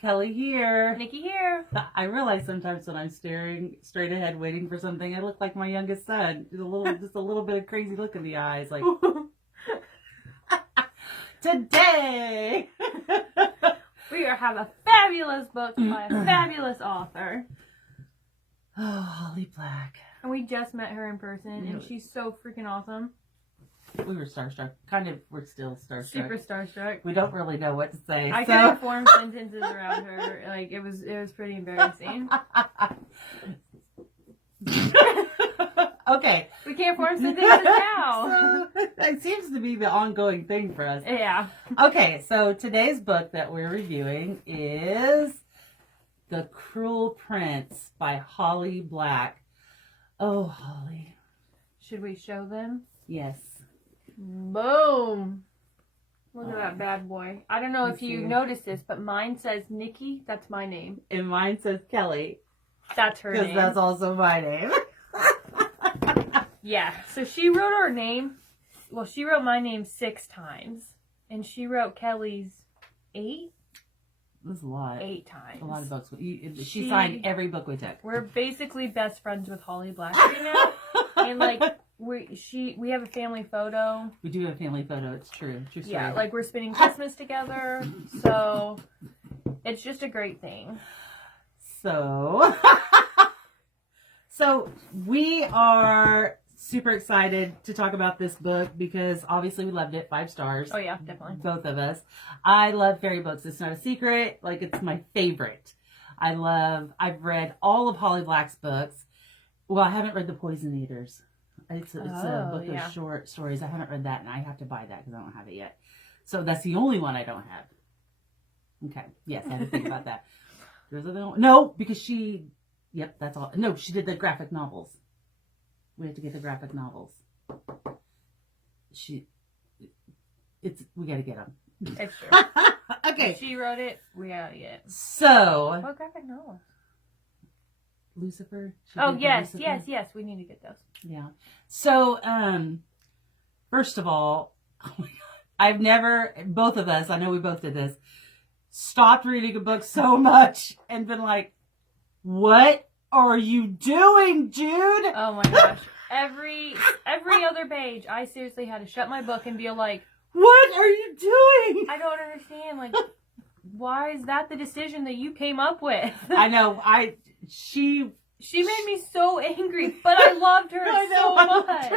Kelly here. Nikki here. I realize sometimes when I'm staring straight ahead, waiting for something, I look like my youngest son. Just a little bit of crazy look in the eyes, like today. We have a fabulous book by a fabulous author. Oh, Holly Black. And we just met her in person, and she's so freaking awesome. We were starstruck. We're still starstruck. Super starstruck. We don't really know what to say. I couldn't form sentences around her. Like, it was pretty embarrassing. Okay. We can't form sentences now. So, that seems to be the ongoing thing for us. Yeah. Okay, so today's book that we're reviewing is The Cruel Prince by Holly Black. Oh, Holly. Should we show them? Yes. Boom. Look at that bad boy. I don't know if you noticed this, but mine says Nikki. That's my name. And mine says Kelly. That's her Because name. that's also my name. Yeah. So she wrote our name. Well, she wrote my name 6 times. And she wrote Kelly's 8? That's a lot. 8 times. A lot of books. She signed every book we took. We're basically best friends with Holly Black right now. And like we have a family photo. We do have a family photo. It's true. True story. Yeah, like we're spending Christmas together. So it's just a great thing. So we are super excited to talk about this book because obviously we loved it. 5 stars. Oh yeah, definitely. Both of us. I love fairy books. It's not a secret. Like, it's my favorite. I've read all of Holly Black's books. Well, I haven't read The Poison Eaters. It's a book of short stories. I haven't read that, and I have to buy that because I don't have it yet. So that's the only one I don't have. Okay. Yes, I had to think about that. No, because yep, that's all. No, she did the graphic novels. We have to get the graphic novels. We got to get them. It's true. Okay. If she wrote it, we gotta get it. So. What graphic novels? Lucifer. Oh, yes. We need to get those. Yeah. So, first of all, oh my God, I've never, both of us, I know we both did this, stopped reading a book so much and been like, what are you doing, Jude? Oh my gosh. Every other page, I seriously had to shut my book and be like, what are you doing? I don't understand. Like, why is that the decision that you came up with? I know. She made me so angry, but I loved her so much.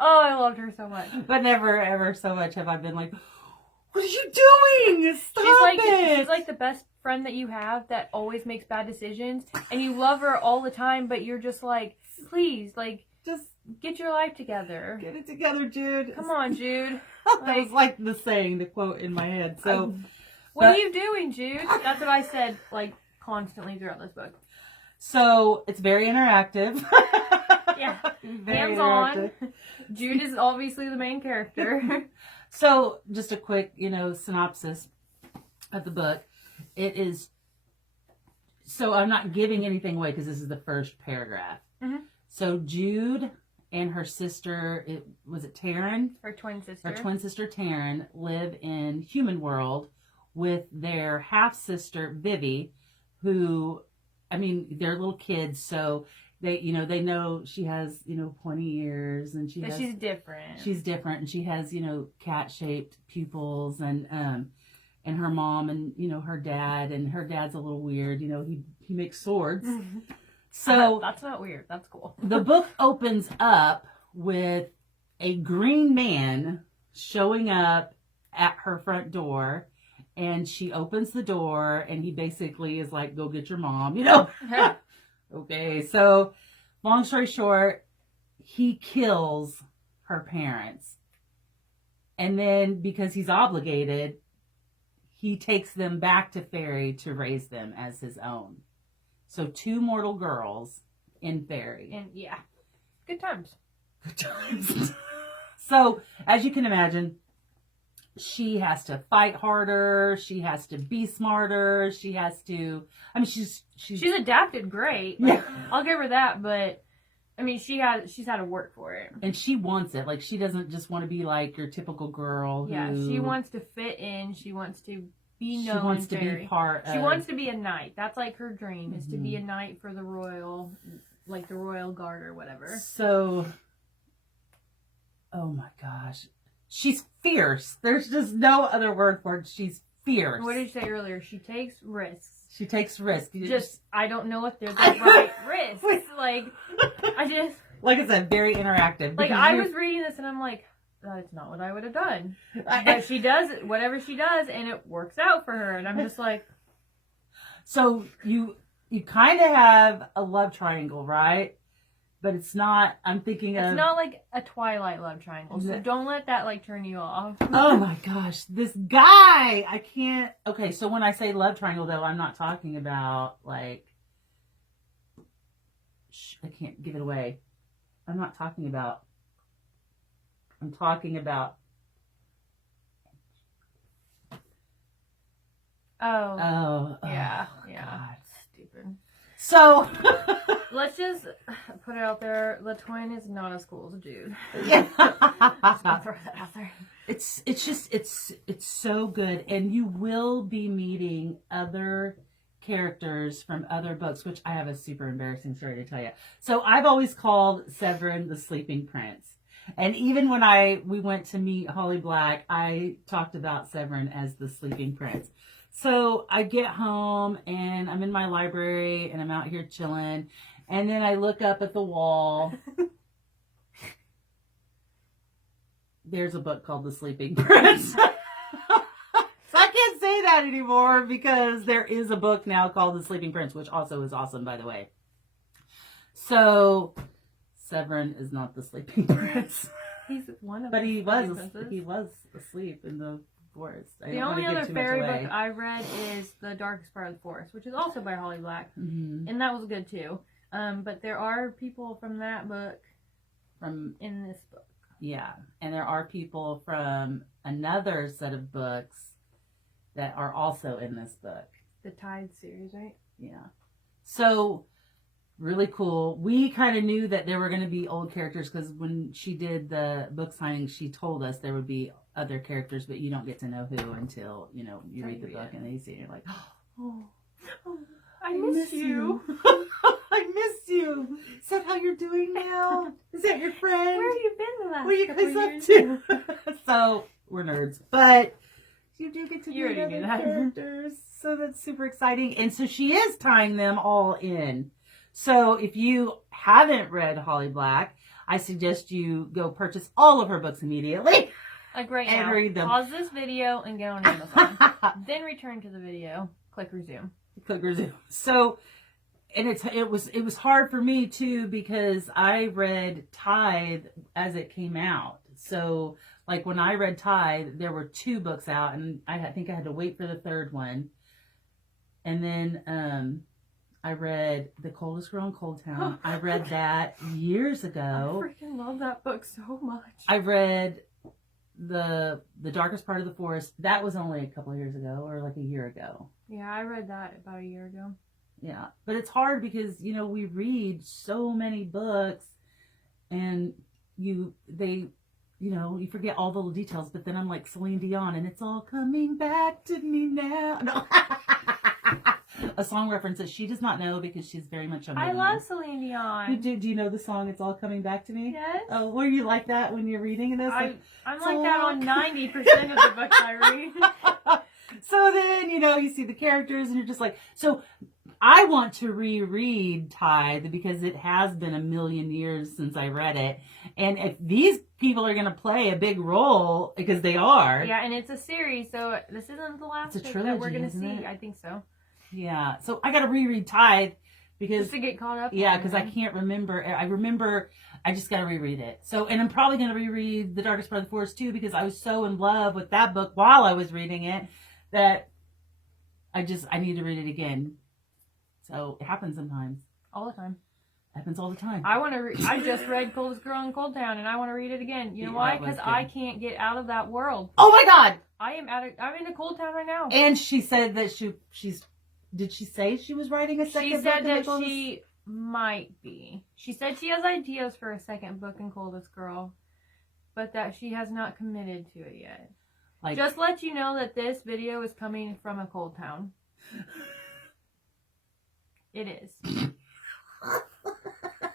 Oh, I loved her so much. But never, ever so much have I been like, what are you doing? Stop it. She's like the best friend that you have that always makes bad decisions, and you love her all the time, but you're just like, please, like, just get your life together. Get it together, Jude. Come on, Jude. That was like the saying, the quote in my head. So, what are you doing, Jude? That's what I said, like, constantly throughout this book. So it's very interactive. Yeah, hands-on. Jude is obviously the main character. So just a quick, synopsis of the book. It is. So I'm not giving anything away because this is the first paragraph. Mm-hmm. So Jude and her sister, was it Taryn? Her twin sister. Her twin sister Taryn live in human world with their half sister Vivi, who, I mean, they're little kids, so they know she has, pointy ears, and she's different. She's different, and she has, cat-shaped pupils, and her mom and, her dad, and her dad's a little weird, he makes swords. So that's not weird. That's cool. The book opens up with a green man showing up at her front door, and she opens the door, and he basically is like, go get your mom, Okay, so long story short, he kills her parents. And then because he's obligated, he takes them back to Fairy to raise them as his own. So 2 mortal girls in Fairy. And yeah, good times. Good times. So, as you can imagine, she has to fight harder. She has to be smarter. She has to. I mean, she's adapted great. Like, yeah, I'll give her that. But I mean, she's had to work for it, and she wants it. Like, she doesn't just want to be like your typical girl. Yeah, she wants to fit in. She wants to be She known. wants to be part of... She wants to be a knight. That's like her dream, is to be Mhm. a knight for the royal, like the royal guard or whatever. So, oh my gosh. She's fierce. There's just no other word for it. She's fierce. What did you say earlier? She takes risks. She takes risks. Just, I don't know if they're the right risks. Like, I just... Like I said, very interactive. Like, I was reading this and I'm like, that's not what I would have done. But she does whatever she does, and it works out for her. And I'm just like... So, you kind of have a love triangle, right? But it's not, I'm thinking of... It's not like a Twilight love triangle, so don't let that, like, turn you off. Oh my gosh, this guy! I can't... Okay, so when I say love triangle, though, I'm not talking about, like... I can't give it away. I'm not talking about... I'm talking about... Oh. Oh. Yeah. Oh, Yeah. God. Stupid. So... Let's just put it out there. LaToya is not as cool as Jude. Yeah. Just gonna throw that out there. It's so good, and you will be meeting other characters from other books, which I have a super embarrassing story to tell you. So I've always called Severin the Sleeping Prince, and even when we went to meet Holly Black, I talked about Severin as the Sleeping Prince. So I get home and I'm in my library and I'm out here chilling, and then I look up at the wall. There's a book called The Sleeping Prince. So I can't say that anymore because there is a book now called The Sleeping Prince, which also is awesome, by the way. So Severin is not the Sleeping Prince. He's one of But the he Sleeping was asleep in the forest. I The don't only wanna other give too much fairy away. book I read is The Darkest Part of the Forest, which is also by Holly Black. Mm-hmm. And that was good too. But there are people from that book From in this book. Yeah, and there are people from another set of books that are also in this book. The Tide series, right? Yeah. So, really cool. We kind of knew that there were going to be old characters because when she did the book signing, she told us there would be other characters, but you don't get to know who until, you read the book and then you see it and you're like, oh, I miss you. I miss you. Is that how you're doing now? Is that your friend? Where have you been the last What are you couple guys years? up to? So, we're nerds. But you do get to You meet already other knew that. characters. So that's super exciting. And so she is tying them all in. So if you haven't read Holly Black, I suggest you go purchase all of her books immediately. Like right And now. read them. Pause this video and get on Amazon. Then return to the video. Click resume. Click resume. So, and it was hard for me too because I read Tithe as it came out. So like when I read Tithe, there were 2 books out, and I think I had to wait for the 3rd one. And then I read The Coldest Girl in Cold Town. I read that years ago. I freaking love that book so much. I read the Darkest Part of the Forest. That was only a couple of years ago, or like a year ago. Yeah, I read that about a year ago. Yeah, but it's hard because we read so many books, and you forget all the little details. But then I'm like Celine Dion, and it's all coming back to me now. No. A song reference that she does not know because she's very much on. I love Celine Dion. Do you know the song "It's All Coming Back to Me"? Yes. Oh, were you like that when you're reading this? I'm like that on 90% of the books I read. So then, you see the characters and you're just like, so I want to reread Tithe because it has been a million years since I read it. And if these people are going to play a big role, because they are. Yeah, and it's a series, so this isn't the last It's a book that we're trilogy, going to isn't see. it? I think so. Yeah. So I got to reread Tithe because. Just to get caught up. Yeah, because I can't remember. I just got to reread it. So, and I'm probably going to reread The Darkest Part of the Forest too because I was so in love with that book while I was reading it that I need to read it again. So it happens sometimes. All the time. It happens all the time. I just read Coldest Girl in Cold Town, and I want to read it again. You know why? Because I can't get out of that world. Oh my God! I'm in a Cold Town right now. And she said that she's. Did she say she was writing a second book? She said that Coldest? she might be. She said she has ideas for a second book in Coldest Girl, but that she has not committed to it yet. Like, Just let you know that this video is coming from a cold town. It is.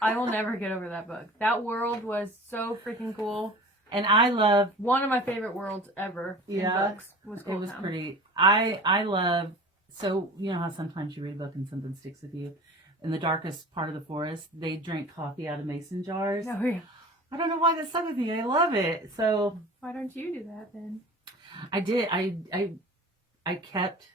I will never get over that book. That world was so freaking cool. and I love. One of my favorite worlds ever in books was Cold It was Town. pretty. I love. So you know how sometimes you read a book and something sticks with you. In the darkest part of the forest, they drink coffee out of mason jars. Oh, yeah. I don't know why that stuck with me. I love it. So Why don't you do that then? I did. I kept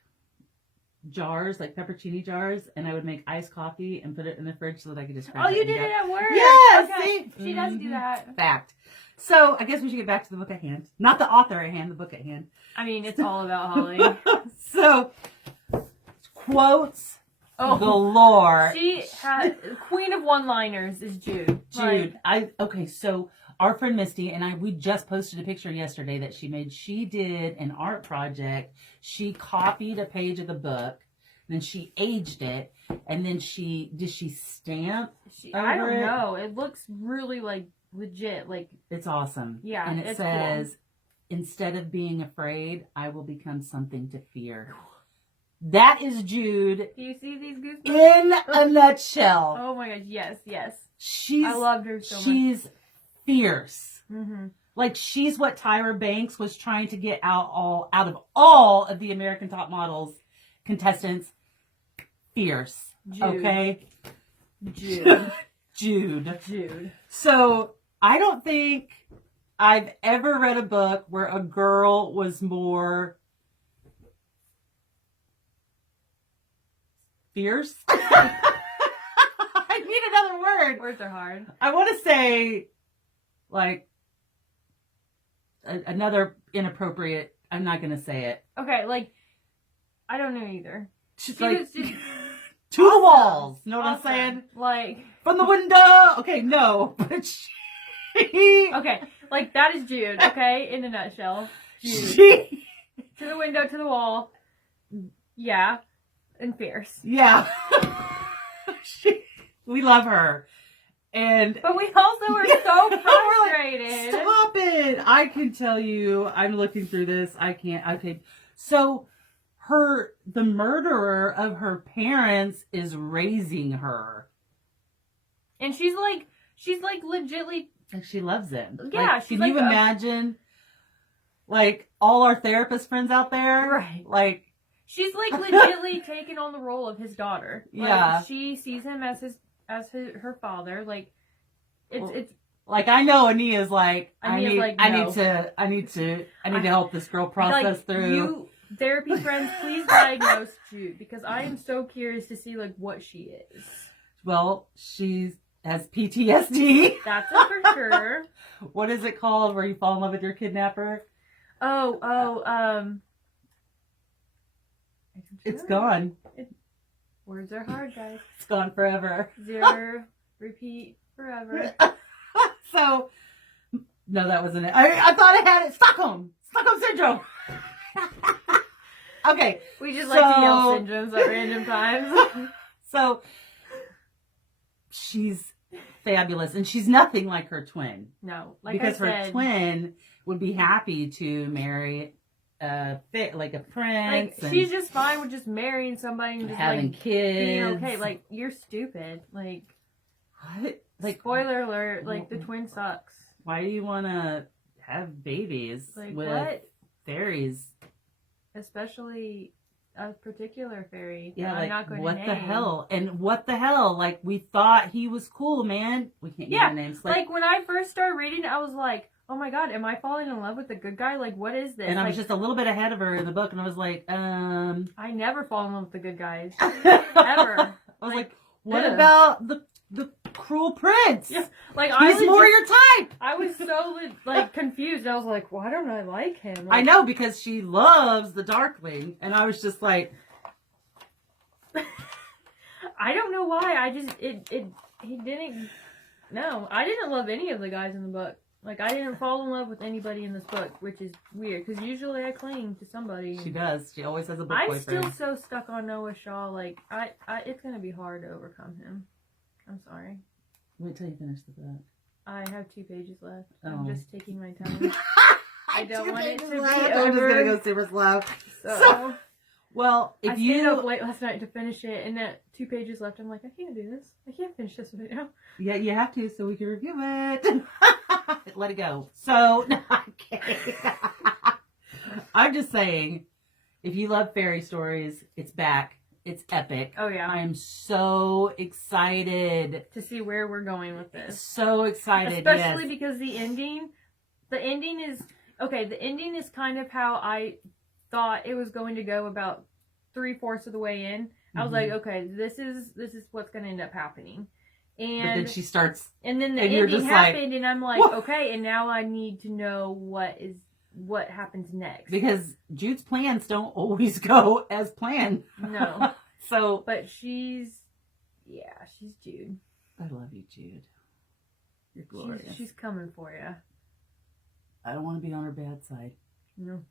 jars, like peppercini jars, and I would make iced coffee and put it in the fridge so that I could just grab Oh, it you and did go. it at work. Yes, Okay. see? She does do Mhm. that. Fact. So I guess we should get back to the book at hand. Not the author at hand, the book at hand. I mean, it's all about Holly. So quotes Oh, galore. she had queen of one-liners is Jude. Jude, okay, so our friend Misty and we just posted a picture yesterday that she made. She did an art project. She copied a page of the book, then she aged it, and then she stamp I over don't it? know. It looks really like legit. Like, It's awesome. yeah, And it it's says, instead of being afraid, I will become something to fear. That is Jude cool. Do you see these goosebumps? in a nutshell. Oh my gosh, yes, yes. She's I loved her so much. she's fierce. Mm-hmm. Like, she's what Tyra Banks was trying to get out of all of the American Top Models contestants. Fierce. Jude. Okay? Jude. Jude. Jude. So, I don't think I've ever read a book where a girl was more fierce. I need another word. Words are hard. I want to say, like, another inappropriate. I'm not going to say it. Okay, like, I don't know either. She's She like, was just to the walls. Know what awesome. I'm saying? Like, From the window. Okay, no. But she... okay, like, that is Jude, okay, in a nutshell. Jude. She... To the window, to the wall. Yeah. And fierce. Yeah. We love her. And... But we also were so We're like, frustrated. Stop it. I can tell you, I'm looking through this. I can't. Okay. So, the murderer of her parents is raising her. And she's like legitly, Like, she loves him. Yeah, Like, she's can you like a- imagine, like, all our therapist friends out there? Right. Like, she's like legitly taking on the role of his daughter. Like, Yeah. she sees him as her father. Like, it's like, I know Ania's like, Ania's like, I no. need to help this girl process like, through. you therapy friends, please diagnose Jude, because I am so curious to see like what she is. Well, she has PTSD. That's it for sure. What is it called where you fall in love with your kidnapper? It's gone. Words are hard, guys. It's gone forever. Zero, repeat, forever. So, no, that wasn't it. I thought I had it. Stockholm syndrome. Okay, We just like to yell So- syndromes at random times. so she's fabulous, and she's nothing like her twin, No, like because I her said, twin would be happy to marry a like prince, and she's just fine with just marrying somebody and just having like kids. being okay. Like, you're stupid. Like, what? Like, spoiler alert. Like, the twin sucks. why do you want to have babies Like, with what? fairies? Especially a particular fairy. Yeah, that I'm not going what to the name. hell? And what the hell? Like, we thought he was cool, man. We can't Yeah, give names. Like, when I first started reading, I was like, oh my god, am I falling in love with the good guy? Like, what is this? and I Like, was just a little bit ahead of her in the book, and I was like, I never fall in love with the good guys. I was like, what ugh. about the cruel prince? Yeah, like, He's more your type. I was so like confused. I was like, why don't I like him? I Like, know, because she loves the Darkling, and I was just like, I don't know why. I just he didn't. No, I didn't love any of the guys in the book. Like, I didn't fall in love with anybody in this book, which is weird because usually I cling to somebody. she does. She always has a book I'm boyfriend. still so stuck on Noah Shaw. Like, I it's gonna be hard to overcome him. I'm sorry. Wait till you finish the book. I have 2 pages left. Oh. I'm just taking my time. I don't want it to be I'm just gonna go super slow. So Well, if I stayed up late last night to finish it, and at 2 pages left, I'm like, I can't do this. I can't finish this video. yeah, you have to, so we can review it. Let it go. So, no, I'm kidding. I'm just saying, if you love fairy stories, it's back. It's epic. Oh yeah, I am so excited. to see where we're going with this. So excited. Especially yes. because the ending is kind of how I thought it was going to go about 3/4 of the way in. I was like, okay, this is what's going to end up happening. And But then she starts. and then the and you're ending just like, happened, and I'm like, "Whoa." okay, and now I need to know what happens next. Because Jude's plans don't always go as planned. No. So. But she's Jude. I love you, Jude. You're glorious. She's coming for you. I don't want to be on her bad side. No.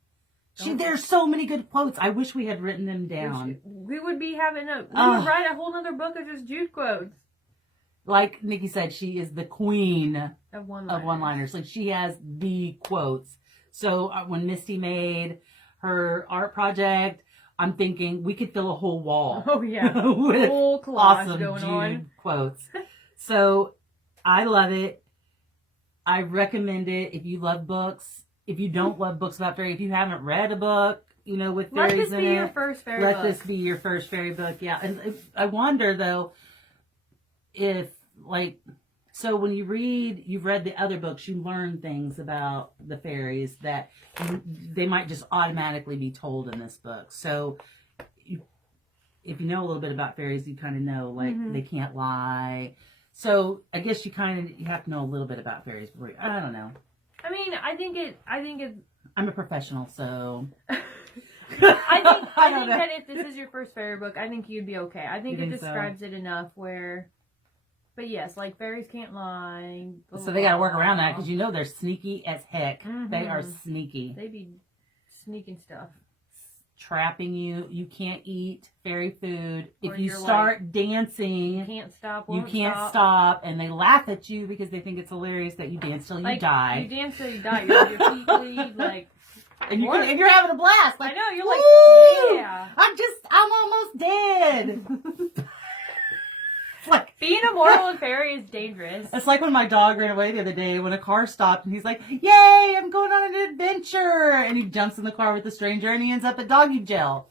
There's so many good quotes. I wish we had written them down. We would be having we would write a whole other book of just Jude quotes. Like Nikki said, she is the queen Of one-liners. of one-liners. Like, she has the quotes. So when Misty made her art project, I'm thinking we could fill a whole wall. Oh yeah. with whole collage awesome going Jude on. quotes. So I love it. I recommend it if you love books. If you don't love books about fairy, if you haven't read a book, with Let fairies this in be it, your first fairy let book. this be your first fairy book. Yeah, and I wonder though if so when you've read the other books, you learn things about the fairies that they might just automatically be told in this book. So if you know a little bit about fairies, you kind of know they can't lie. So I guess you have to know a little bit about fairies. I don't know. I mean, I think it. I'm a professional, so I think I don't know. that if this is your first fairy book, I think you'd be okay. I think You it think so? describes it enough where. But yes, like fairies can't lie. Blah, So they blah, got to work blah, around that blah. because they're sneaky as heck. They are Mhm. sneaky. They be sneaking stuff. Trapping you. You can't eat fairy food. Or If you you're start You dancing, can't stop. you Won't can't stop. And they laugh at you because they think it's hilarious that you dance till you Like, die. You dance till you die. Your feet bleed. Like And What? if you're having a blast, I like, know you're "Woo! like yeah. I'm almost dead. It's like Being a mortal and fairy is dangerous. It's like when my dog ran away the other day when a car stopped and he's like, "Yay, I'm going on an adventure." And he jumps in the car with a stranger and he ends up at doggy jail.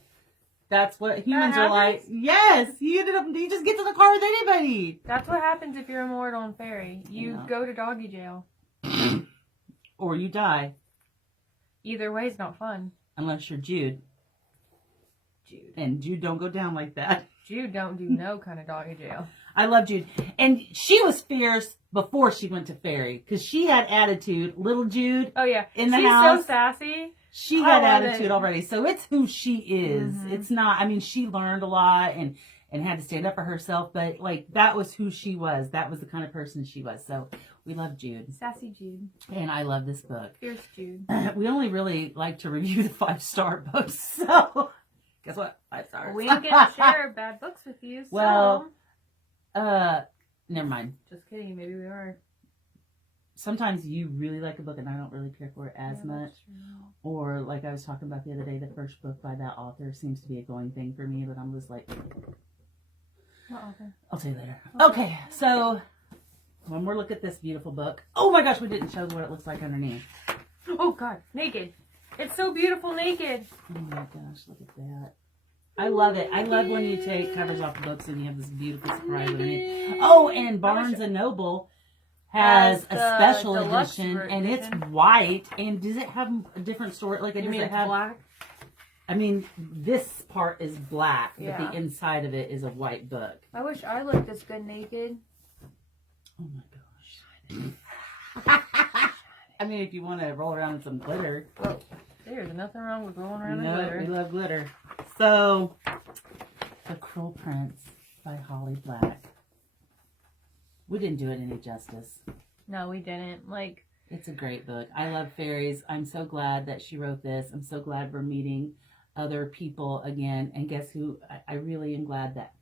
That's what humans are like. happens? Yes, he just gets in the car with anybody. That's what happens if you're a mortal and fairy. You Yeah. go to doggy jail. Or you die, Either way is not fun. unless you're Jude. Jude. And Jude don't go down like that. Jude don't do no kind of doggy jail. I love Jude. And she was fierce before she went to fairy because she had attitude. Little Jude, Oh yeah. In the She's house. so sassy. she I had love attitude it. already. So it's who she is. Mhm. It's not, she learned a lot and had to stand up for herself, but that was who she was. That was the kind of person she was. So we love Jude. Sassy Jude. And I love this book. Fierce Jude. We only really like to review the 5-star books. So guess what? 5 stars. We didn't get to share bad books with you, so Well, never mind. just kidding, maybe we are. Sometimes you really like a book and I don't really care for it as Yeah, much. that's true. Or like I was talking about the other day, the first book by that author seems to be a going thing for me, but I'm just like, What author? I'll tell you later. Okay. Okay, so one more look at this beautiful book. Oh my gosh, we didn't show what it looks like underneath. Oh god, naked. It's so beautiful naked. Oh my gosh, look at that. I love it. I love when you take covers off the books and you have this beautiful surprise underneath. Oh, and Barnes and Noble has a the special deluxe edition, and it's edition. white. And does it have a different story? Like, You does mean it it's have? black? This part is black, Yeah. but the inside of it is a white book. I wish I looked this good naked. Oh my gosh. If you want to roll around in some glitter. Whoa. There's nothing wrong with rolling around in No, glitter. we love glitter. So, The Cruel Prince by Holly Black. We didn't do it any justice. No, we didn't. Like, It's a great book. I love fairies. I'm so glad that she wrote this. I'm so glad we're meeting other people again. And guess who? I really am glad that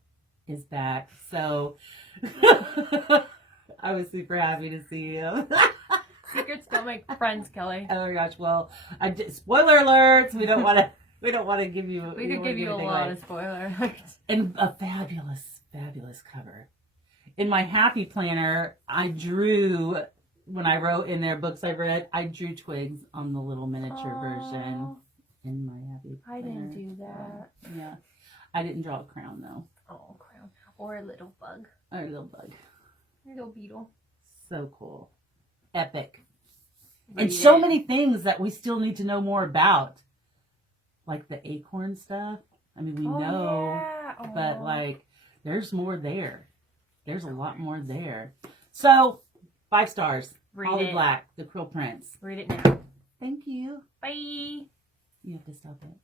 is back. So, I was super happy to see him. Secrets don't make friends, Kelly. Oh my gosh! Well, I did, spoiler alerts. We don't want to. We don't want to give you. We could give you a lot of spoiler alerts. And a fabulous, fabulous cover. In my happy planner, I drew when I wrote in there books I've read. I drew twigs on the little miniature version in my happy planner. I didn't do that. Yeah, I didn't draw a crown though. Oh, crown. Or a little bug. Or a little bug. A little beetle. So cool, epic, Read and so it. many things that we still need to know more about. Like the acorn stuff. I mean, we know, yeah. but Aw. like, there's more there. There's a lot more there. So, 5 stars. Read Holly it. Black, The Cruel Prince. Read it now. Thank you. Bye. You have to stop it.